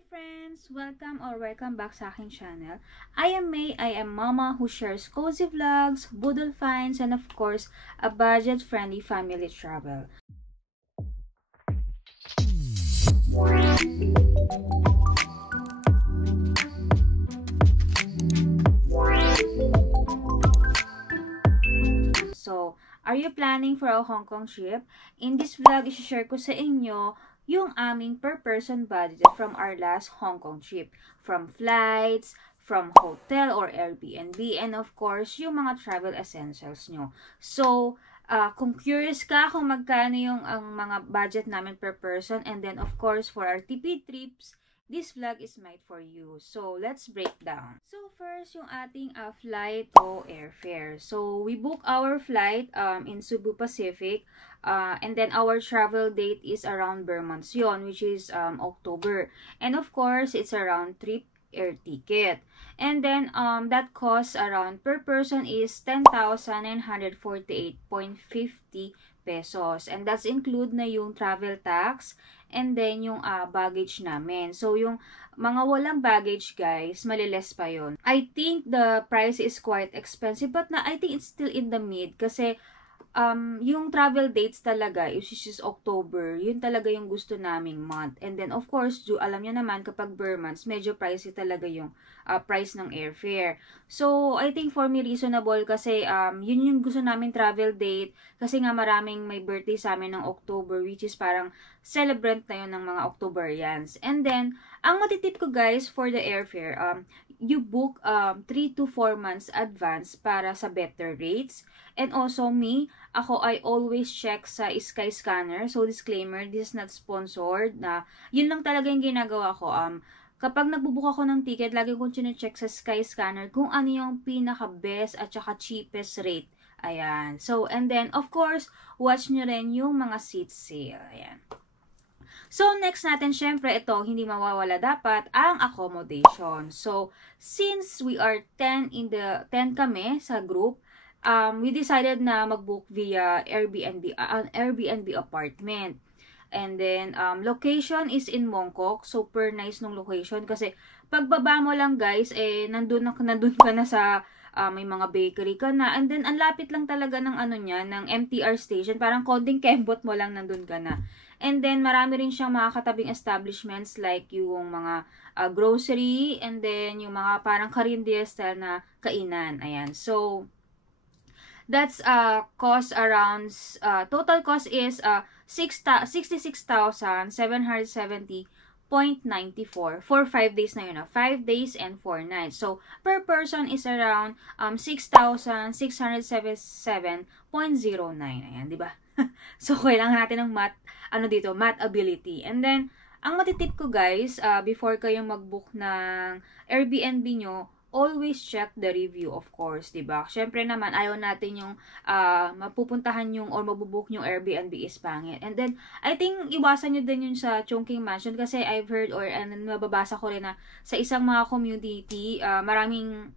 Hi friends! Welcome back sa aking channel. I am May, I am mama who shares cozy vlogs, boodle finds, and of course, a budget-friendly family travel. So, are you planning for a Hong Kong trip? In this vlog, i-share ko sa inyo yung aming per person budget from our last Hong Kong trip. From flights, from hotel or Airbnb, and of course, yung mga travel essentials nyo. So, kung curious ka kung magkano yung ang mga budget namin per person, and then of course, for our TP trips, this vlog is made for you. So, let's break down. So, first, yung ating flight o airfare. So, we book our flight in Cebu Pacific. And then, our travel date is around Bermondsyon, which is October. And of course, it's around trip air ticket. And then, that cost around per person is 10,948.50 pesos. And that's include na yung travel tax and then yung baggage namin. So, yung mga walang baggage, guys, maliles pa yon. I think the price is quite expensive, but I think it's still in the mid kasi yung travel dates talaga, which is October, yun talaga yung gusto naming month. And then, of course, alam nyo naman, kapag months, medyo pricey talaga yung price ng airfare. So, I think for me, reasonable kasi yun yung gusto namin travel date kasi nga maraming may birthday sa amin ng October, which is parang celebrant na yun ng mga Octoberians. And then, ang matitip ko guys for the airfare, you book 3 to 4 months advance para sa better rates. And also ako I always check sa Skyscanner. So disclaimer, this is not sponsored. Na yun lang talaga yung ginagawa ko. Kapag nagbubook ako ng ticket, lagi kong chine-check sa Skyscanner kung ano yung pinaka-best at saka cheapest rate. Ayan. So, and then, of course, watch nyo rin yung mga seat sale. Ayan. So, next natin, syempre, ito, hindi mawawala dapat, ang accommodation. So, since we are 10 kami sa group, we decided na mag-book via Airbnb, an Airbnb apartment. And then, location is in Mongkok. Super nice nung location. Kasi, pagbaba mo lang guys, nandun ka na sa, may mga bakery ka na. And then, ang lapit lang talaga ng ng MTR station. Parang konting kembot mo lang, nandun ka na. And then, marami rin siyang mga katabing establishments like yung mga grocery. And then, yung mga parang karinderya style na kainan. Ayan. So, that's cost around, total cost is 66,770.94 for 5 days na yun. 5 days and 4 nights. So, per person is around 6,677.09. Ayan, di ba? So, kailangan natin ng math ability. And then, ang matitip ko guys, before kayo mag-book ng Airbnb nyo, always check the review, of course, diba? Syempre naman, ayaw natin yung mapupuntahan yung or mabubook yung Airbnb is pangit. And then, I think, iwasan nyo din yun sa Chongqing Mansion kasi I've heard or nababasa ko rin na sa isang mga community, maraming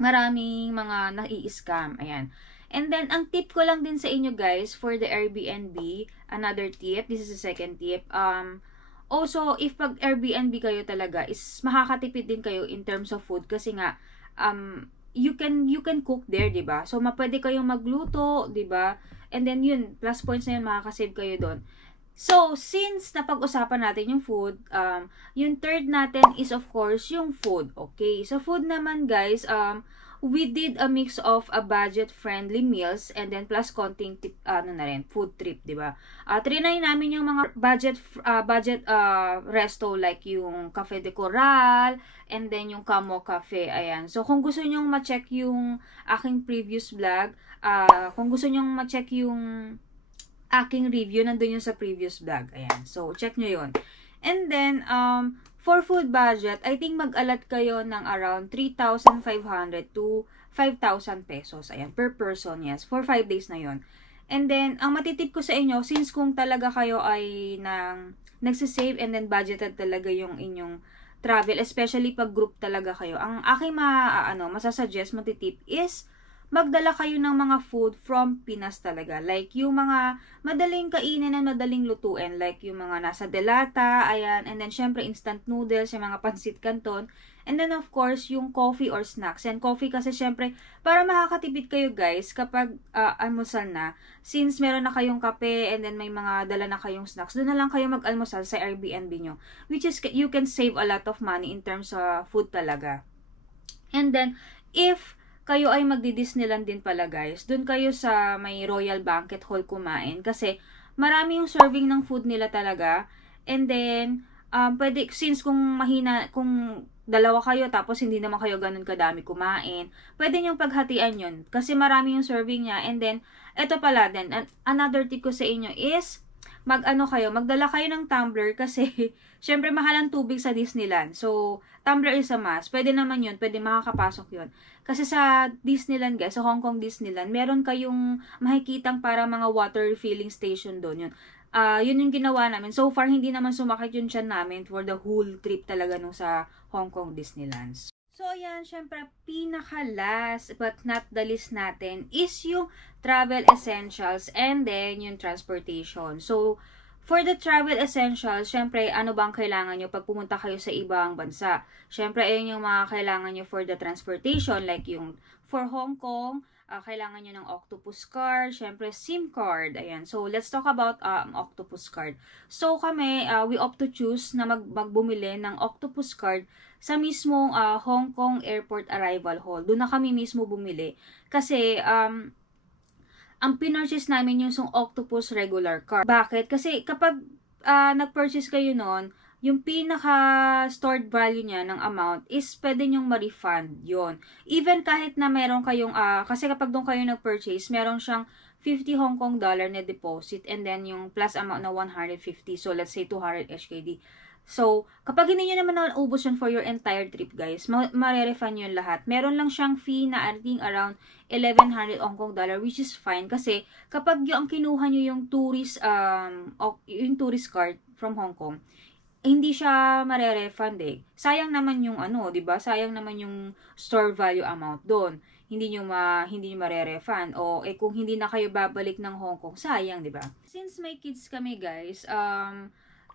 mga nai-scam. Ayan. And then, ang tip ko lang din sa inyo guys, for the Airbnb, another tip, this is the second tip, also, if pag Airbnb kayo talaga, is makakatipid din kayo in terms of food kasi nga, you can cook there, diba? So, pwede kayong magluto, diba? And then, yun, plus points na yun, makakasave kayo doon. So, since napag-usapan natin yung food, yung third natin is, of course, yung food. Okay? So, food naman, guys, we did a mix of a budget-friendly meals and then plus konting food trip, di ba? Trinay namin yung mga budget resto like yung Cafe de Coral and then yung Camo Cafe. Ayan. So, kung gusto nyong ma-check yung aking previous vlog, kung gusto nyong ma-check yung aking review, nandun yung sa previous vlog. Ayan. So, check nyo yun. And then, for food budget, I think mag-alat kayo ng around 3,500 to 5,000 pesos. Ayan, per person, yes. For 5 days na yon. And then, ang matitip ko sa inyo, since kung talaga kayo ay nagsisave and then budgeted talaga yung inyong travel, especially pag group talaga kayo, ang aking masasuggest, matitip is, magdala kayo ng mga food from Pinas talaga. Like, yung mga madaling kainin and madaling lutuin. Like, yung mga nasa delata, ayan. And then, syempre, instant noodles, yung mga pansit canton. And then, of course, yung coffee or snacks. And coffee kasi, syempre, para makakatipid kayo, guys, kapag almusal na, since meron na kayong kape, and then may mga dala na kayong snacks, doon na lang kayo mag-almusal sa Airbnb nyo. Which is, you can save a lot of money in terms of food talaga. And then, if kayo ay magdi-Disneyland din pala, guys, doon kayo sa may Royal Banquet Hall kumain. Kasi, marami yung serving ng food nila talaga. And then, pwede, since kung dalawa kayo tapos hindi naman kayo ganun kadami kumain, pwede niyong paghatian yun kasi marami yung serving niya. And then, eto pala din, another tip ko sa inyo is, magdala kayo ng tumbler kasi, syempre mahal ang tubig sa Disneyland. So, tumbler is a must. Pwede naman yun, pwede makakapasok yun. Kasi sa Disneyland, guys, sa Hong Kong Disneyland, meron kayong makikitang para mga water refilling station doon yun. Yun yung ginawa namin. So far, hindi naman sumakit yung tiyan namin for the whole trip talaga nung sa Hong Kong Disneyland. So, ayan, syempre, pinaka-last but not the least natin is yung travel essentials and then yung transportation. So, for the travel essentials, syempre, ano bang kailangan nyo pag pumunta kayo sa ibang bansa? Syempre, ayun yung mga kailangan nyo for the transportation, like yung for Hong Kong, kailangan nyo ng octopus card, syempre SIM card, ayan. So, let's talk about octopus card. So, kami, we opt to choose na magbumili ng octopus card sa mismong Hong Kong Airport Arrival Hall. Doon na kami mismo bumili. Kasi, ang pinurchase namin yung octopus regular card. Bakit? Kasi kapag nag-purchase kayo nun, yung pinaka-stored value niya ng amount is pwede nyong ma-refund yon. Even kahit na meron kayong, kasi kapag doon kayo nag-purchase, meron siyang 50 Hong Kong dollar na deposit and then yung plus amount na 150. So, let's say 200 HKD. So, kapag hindi nyo naman naubos yun for your entire trip, guys, ma-refund yun lahat. Meron lang siyang fee na I think around 1,100 Hong Kong dollar, which is fine. Kasi, kapag yung kinuha nyo yung tourist card from Hong Kong, hindi siya mare-refund eh. Sayang naman yung di ba? Sayang naman yung store value amount doon. Hindi nyo mare-refund. O kung hindi na kayo babalik ng Hong Kong, sayang, di ba? Since may kids kami, guys,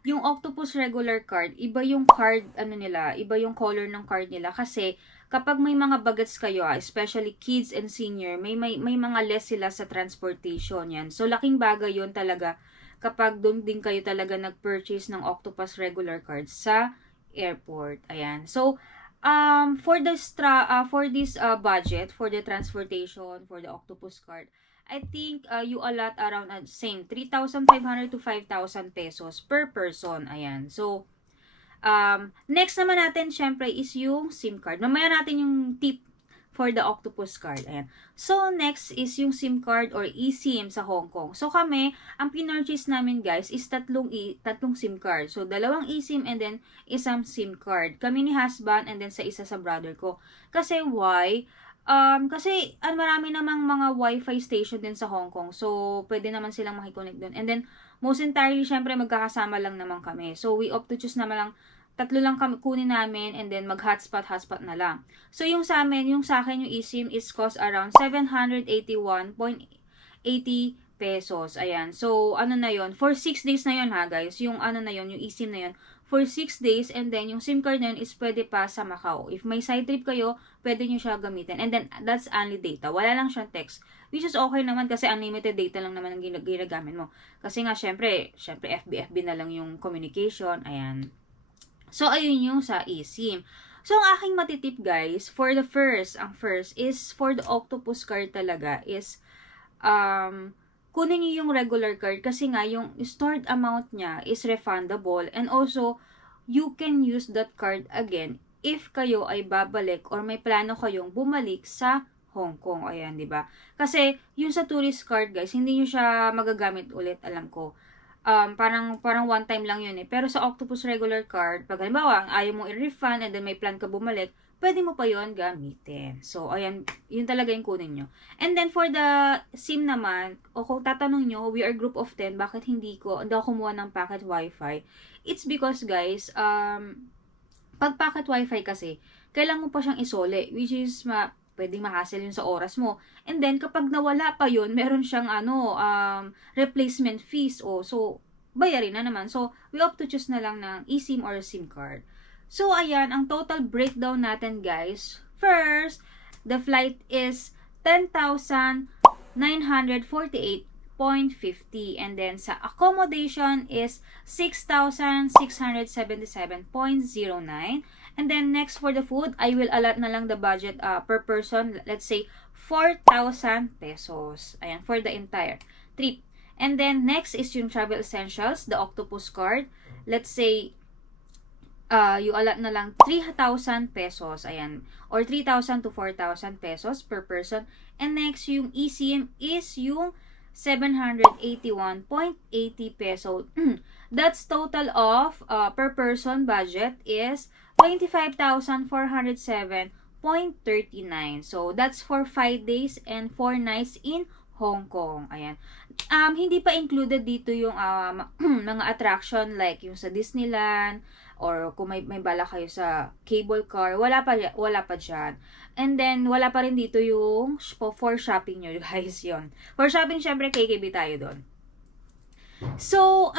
yung octopus regular card, iba yung card, iba yung color ng card nila kasi kapag may mga bagets kayo, especially kids and senior, may mga less sila sa transportation yan. So, laking bagay yun talaga kapag doon din kayo talaga nag-purchase ng octopus regular card sa airport. Ayan. So, for this budget, for the transportation, for the octopus card, I think you allot around same 3,500 to 5,000 pesos per person. Ayan. So, next naman natin, syempre, is yung SIM card. Mamaya natin yung tip for the octopus card. Ayan. So, next is yung SIM card or eSIM sa Hong Kong. So, kami, ang pinurchase namin, guys, is tatlong SIM card. So, dalawang eSIM and then isang SIM card. Kami ni husband and then sa isa sa brother ko. Kasi, why? Kasi, marami namang mga wifi station din sa Hong Kong. So, pwede naman silang makiconnect dun. And then, most entirely, syempre, magkakasama lang naman kami. So, we opt to choose naman lang, tatlo lang kami kunin namin and then mag-hotspot na lang. So, yung sa akin, yung eSIM is cost around 781.80 pesos. Ayan. So, na yun? For 6 days na yun ha, guys. Yung yung eSIM na yun. For 6 days and then yung SIM card na yun is pwede pa sa Macau. If may side trip kayo, pwede nyo siya gamitin. And then, that's only data. Wala lang siyang text. Which is okay naman kasi unlimited data lang naman ang ginagamit mo. Kasi nga, syempre FB na lang yung communication. Ayan. So, ayun yung sa eSIM. So, ang aking matitip, guys, ang first is for the octopus card talaga is, kunin nyo yung regular card kasi nga, yung stored amount niya is refundable and also, you can use that card again if kayo ay babalik or may plano kayong bumalik sa Hong Kong. Ayan, di ba? Kasi, yung sa tourist card, guys, hindi nyo siya magagamit ulit, alam ko. Parang one time lang yun eh. Pero sa octopus regular card, pag halimbawa, ayaw mong i-refund and then may plan ka bumalik, pwede mo pa yon gamitin. So, ayan, yun talaga yung kunin nyo. And then, for the SIM naman, o kung tatanong nyo, we are group of 10, bakit hindi ako kumuha ng packet wifi? It's because, guys, pag packet wifi kasi, kailangan mo pa siyang isole, which is, pwedeng ma-hassle yun sa oras mo. And then, kapag nawala pa yun, meron siyang replacement fees. So, bayarin na naman. So, we opt to choose na lang ng eSIM or SIM card. So, ayan, ang total breakdown natin, guys. First, the flight is 10,948.50. And then, sa accommodation is 6,677.09. And then, next for the food, I will allot na lang the budget per person. Let's say, 4,000 pesos. Ayan, for the entire trip. And then, next is yung travel essentials, the Octopus card. Let's say, you allot na lang 3,000 pesos. Ayan. Or 3,000 to 4,000 pesos per person. And next, yung eSIM is yung 781.80 peso. That's total of per person budget is 25,407.39. So, that's for 5 days and 4 nights in Hong Kong. Ayan. Hindi pa included dito yung mga attraction like yung sa Disneyland or kung may bala kayo sa cable car, wala pa dyan. And then, wala pa rin dito yung for shopping nyo, guys, yon. For shopping, syempre, KKB tayo doon. So,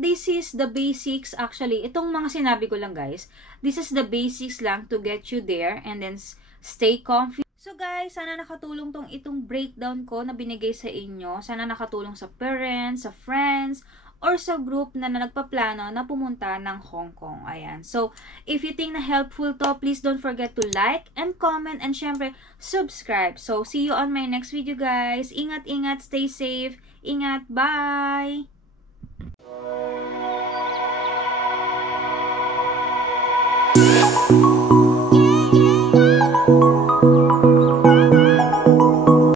this is the basics. Actually, itong mga sinabi ko lang, guys, this is the basics lang to get you there and then stay comfy. So guys, sana nakatulong itong breakdown ko na binigay sa inyo. Sana nakatulong sa parents, sa friends, or sa group na nagpaplano na pumunta ng Hong Kong. Ayan. So, if you think na helpful to, please don't forget to like and comment and syempre, subscribe. So, see you on my next video, guys. Ingat, stay safe. Ingat, bye!